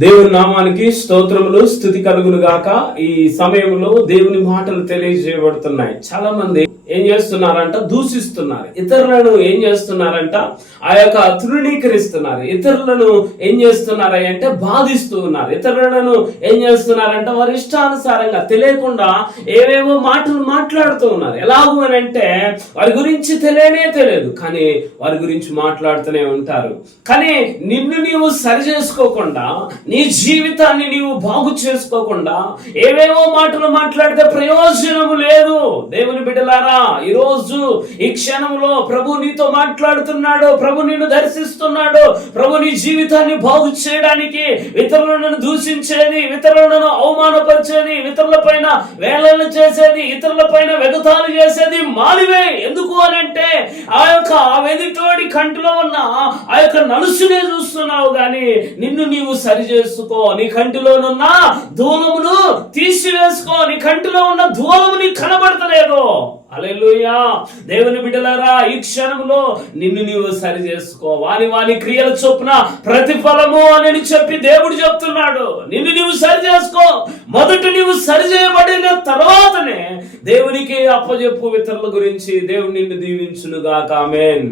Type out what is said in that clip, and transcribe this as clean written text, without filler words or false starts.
దేవుని నామానికి స్తోత్రములు, స్తుతి కలుగును గాక. ఈ సమయంలో దేవుని మాటలు తెలియజేయబడుతున్నాయి. చాలా మంది ఏం చేస్తున్నారంట? దూషిస్తున్నారు. ఇతరులను ఏం చేస్తున్నారంట? ఆ యొక్క తృణీకరిస్తున్నారు. ఇతరులను ఏం చేస్తున్నారంటే బాధిస్తూ ఉన్నారు. ఇతరులను ఏం చేస్తున్నారంట? వారి ఇష్టానుసారంగా తెలియకుండా ఏవేవో మాటలు మాట్లాడుతూ ఉన్నారు. ఎలాగూ అని అంటే వారి గురించి తెలియదు, కానీ వారి గురించి మాట్లాడుతూనే ఉంటారు. కానీ నిన్ను నీవు సరి చేసుకోకుండా, నీ జీవితాన్ని నీవు బాగు చేసుకోకుండా ఏవేవో మాటలు మాట్లాడితే ప్రయోజనము లేదు. దేవుని బిడ్డలారా, ఈరోజు ఈ క్షణంలో ప్రభు నీతో మాట్లాడుతున్నాడు. ప్రభు నిన్ను దర్శిస్తున్నాడు. ప్రభు నీ జీవితాన్ని బాగు చేయడానికి ఇతరులను దూషించేది, ఇతరులను అవమానపరిచేది, ఇతరుల పైన వేళలు చేసేది, ఇతరుల పైన వెగతాలు చేసేది మాలివే. ఎందుకు అనంటే ఆ యొక్క వెదుటోడి కంటిలో ఉన్న ఆ యొక్క నలుసునే చూస్తున్నావు, గాని నిన్ను నీవు సరి చేసుకో. నీ కంటిలోనున్న దూలమును తీసివేసుకో. నీ కంటిలో ఉన్న దూలము నీకు కనబడతలేదు. హల్లెలూయా. దేవుని బిడ్డలారా, ఈ క్షణంలో నిన్ను నీవు సరి చేసుకో. వాని క్రియల చొప్పున ప్రతిఫలము అని చెప్పి దేవుడు చెప్తున్నాడు. నిన్ను నీవు సరి చేసుకో. మొదట నీవు సరి చేయబడిన తర్వాతనే దేవునికి అప్పజెప్పు ఇతరుల గురించి. దేవుడు నిన్ను దీవించును గాక. ఆమేన్.